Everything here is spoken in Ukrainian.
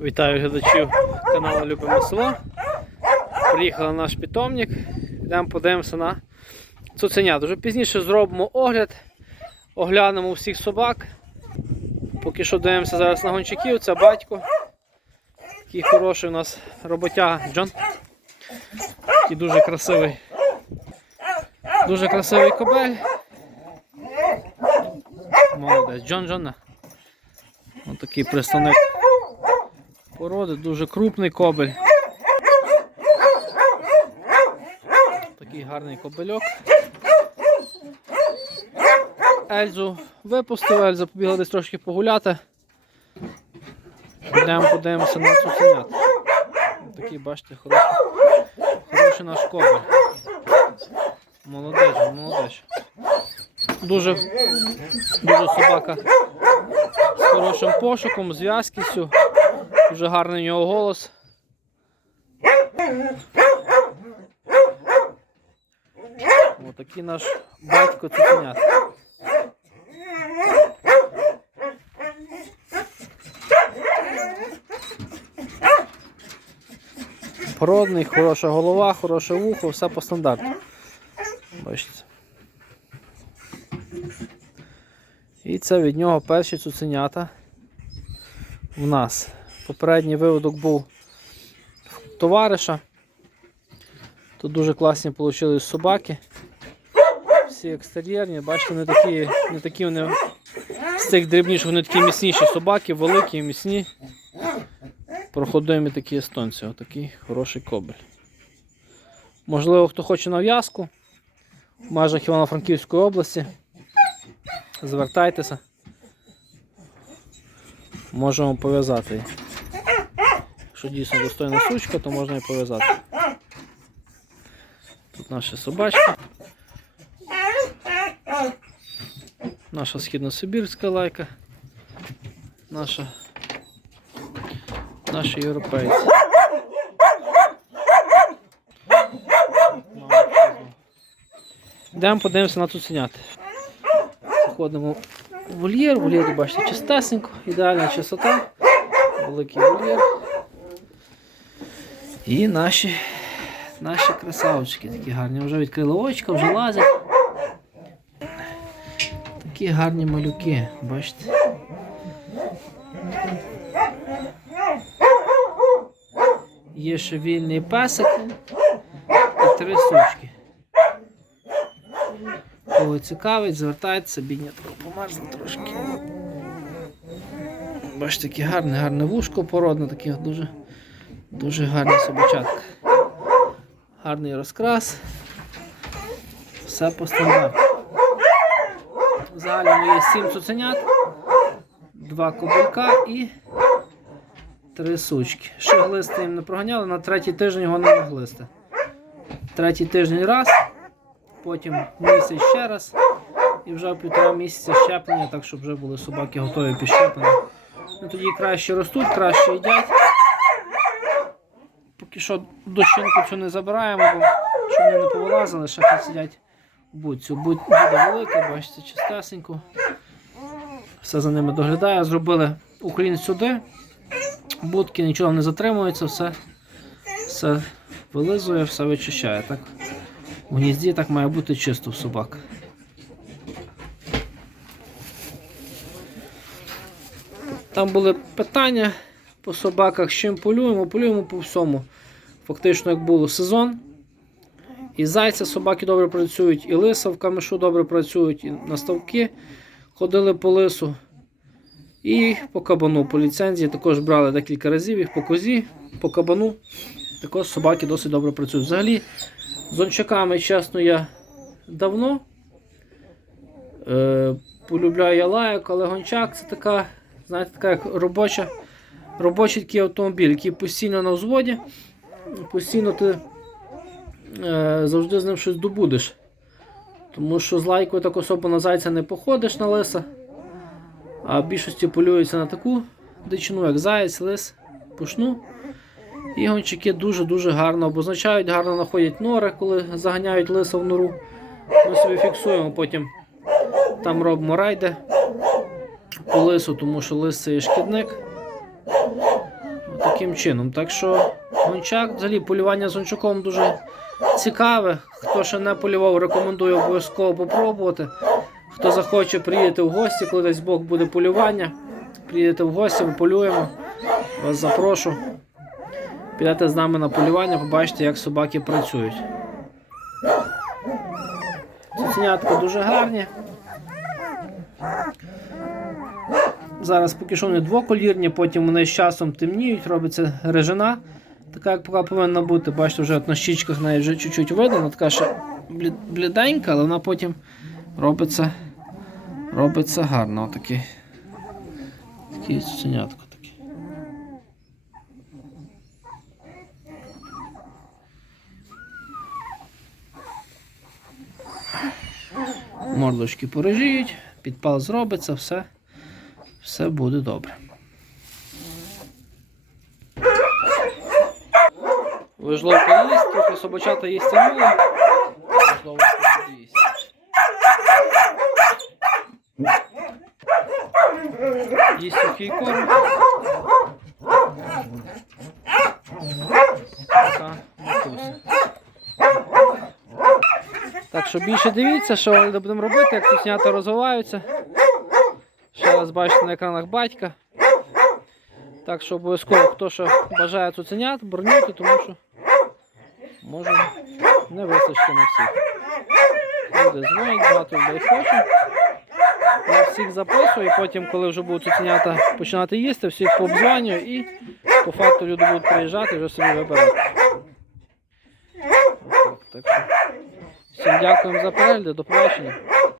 Вітаю глядачів каналу Любиме село. Приїхали на наш питомник. Йдемо подивимося на цуценят. Вже пізніше зробимо огляд, оглянемо всіх собак. Поки що дивимося зараз на гончаків, це батько. Такий хороший у нас роботяга Джон. Такий дуже красивий. Дуже красивий кобель. Молодець. Джон Джон. Ось такий представник породи, дуже крупний кобель. Такий гарний кобельок. Ельзу випустив, Ельза побігла десь трошки погуляти. Йдемо подивимося на цуценят. Такий, бачите, хороший, хороший наш кобель. Молодець, молодець. Дуже, дуже собака з хорошим пошуком, з в'язкістю. Дуже гарний у нього голос. Отакий наш батько цуценят. Породний, хороша голова, хороше вухо, все по стандарту. Бачите. І це від нього перші цуценята в нас. Попередній виводок був товариша. Тут дуже класні вийшли собаки. Всі екстер'єрні, бачите, не такі, не такі вони з цих дрібніших, вони такі міцніші собаки, великі, міцні. Проходимі такі естонці. Отакий хороший кобель. Можливо, хто хоче на в'язку в межах Івано-Франківської області. Звертайтеся. Можемо пов'язати. Якщо дійсно достойна сучка, то можна і пов'язати. Тут наша собачка. Наша східносибірська лайка. Наша. Наші європейці. Йдемо подивимося на цуценят. Заходимо в вольєр, в вольєрі бачите чистесенько, ідеальна чистота, великий вольєр. І наші, наші красавчики такі гарні. Вже відкрили очка, вже лазять. Такі гарні малюки, бачите. Є ще вільний песик і три сучки. Кого цікавить, звертайтеся, бідня померзла трошки. Бачите, таке гарне, гарне вушко породне, таке дуже, дуже гарне собачатка. Гарний розкрас. Все по стандарту. В загальному є 7 цуценят, 2 кобилька і 3 сучки. Ще глисти їм не проганяли, на третій тиждень його не глисти. Третій тиждень раз, потім місяць ще раз. І вже півтора місяця щеплення, так щоб вже були собаки готові під щеплення. Ну, тоді краще ростуть, краще їдять. Поки що дощинку цю не забираємо, бо щоб вони не повилазили, ще хай сидять в. Будь буде велика, бачите, чистесенько. Все за ними доглядає. Зробили уклін сюди. Будки нічого не затримується, все, все вилизує, все вичищає. Так? В гнізді так має бути чисто в собак. Там були питання по собаках, з чим полюємо. Полюємо по всьому. Фактично, як було сезон. І зайця собаки добре працюють, і лиса в камешу добре працюють, і на ставки ходили по лису. І по кабану. По ліцензії також брали декілька разів їх по козі, по кабану. Також собаки досить добре працюють. Взагалі, з ончаками, чесно, я давно. Е, полюбляю я лайок, але гончак це така, знаєте, така як робоча, робочий такий автомобіль, який постійно на взводі, постійно ти е, завжди з ним щось добудеш. Тому що з лайкою так особо на зайця не походиш на лиса. А в більшості полюються на таку дичину, як заяць, лис, пушну. І гончики дуже-дуже гарно обозначають, гарно знаходять нори, коли заганяють лиса в нору. Ми собі фіксуємо, потім там робимо райди по лису, тому що лис це є шкідник. Таким чином. Так що гончак, взагалі полювання з гончаком дуже цікаве. Хто ще не полював, рекомендую обов'язково попробувати. Хто захоче приїдете в гості, коли десь Бог буде полювання. Приїдете в гості, ми полюємо. Вас запрошу. Підете з нами на полювання, побачите, як собаки працюють. Цуценятка дуже гарні. Зараз поки що вони двоколірні, потім вони з часом темніють, робиться режина. Така, як поки повинна бути. Бачите, вже от на щічках неї вже чуть-чуть видно, вона така ще блід- бліденька, але вона потім робиться, робиться гарно. Отакий. Такий цуценятко таке. Мордочки порожіють, підпал зробиться, все, все буде добре. Вижловка їсть, трохи собачата їсть тянули. Вижловка їсть. Їсть сухий корм. Так що більше дивіться, що будемо робити, як цуценята розвиваються. Ще раз бачите на екранах батька. Так що обов'язково, хто що бажає цуценят, бронюйте, тому що може не вистачити на всіх. Люди дзвонять, багато людей хоче. Я всіх записую, і потім, коли вже будуть цуценята починати їсти, всіх пообзванюю і по факту люди будуть приїжджати і вже собі вибирати. Так, так що всім дякуємо за перегляд, до побачення.